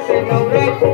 se logra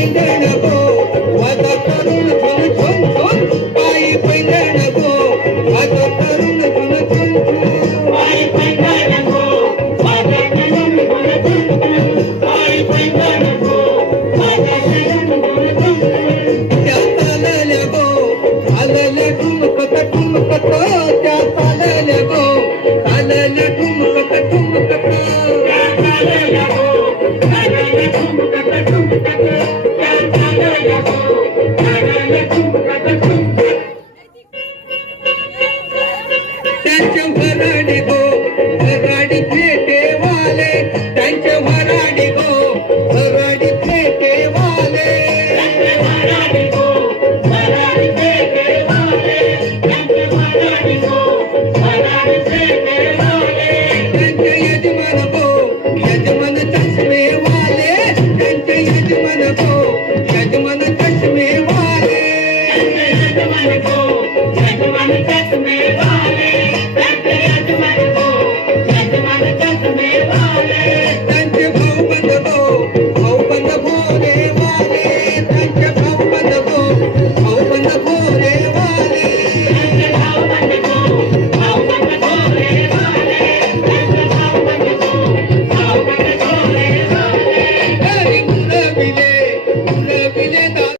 Mind and a bone. Thank you.